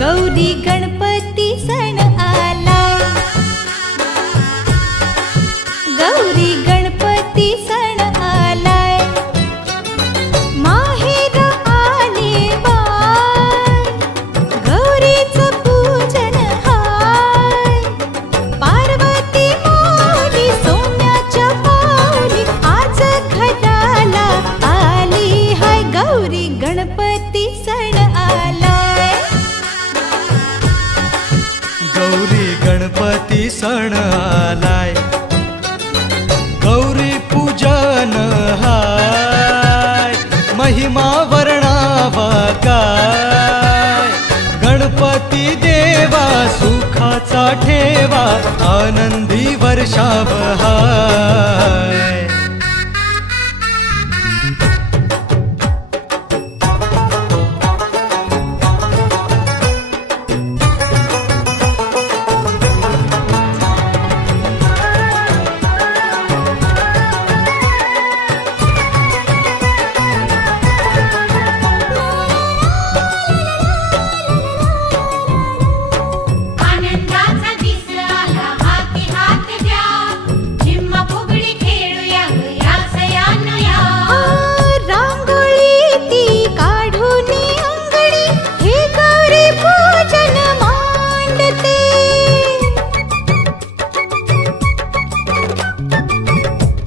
गौरी गणपती सण आलाय, गौरी गणपती सण आलाय, माहेर आले बाय, गौरीचं पूजन हाय, पार्वती माऊली सोन्याच्या पाऊली आज घराला आली हाय, गौरी गणपती सण आलाय, गौरी गणपती सण आलाय, गौरी पूजन हाय, महिमा वर्णावा काय, गणपती देवा सुखाचा ठेवा, आनंदी वर्षाव हाय।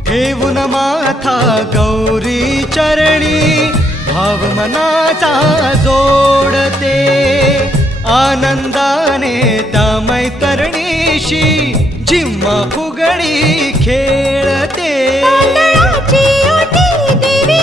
ठेवून माथा गौरी चरणी, भाव मनाचा जोडते, आनंदाने त्या मैत्रिणीशी जिम्मा फुगडी खेळते। तांदळाची ओटी देवी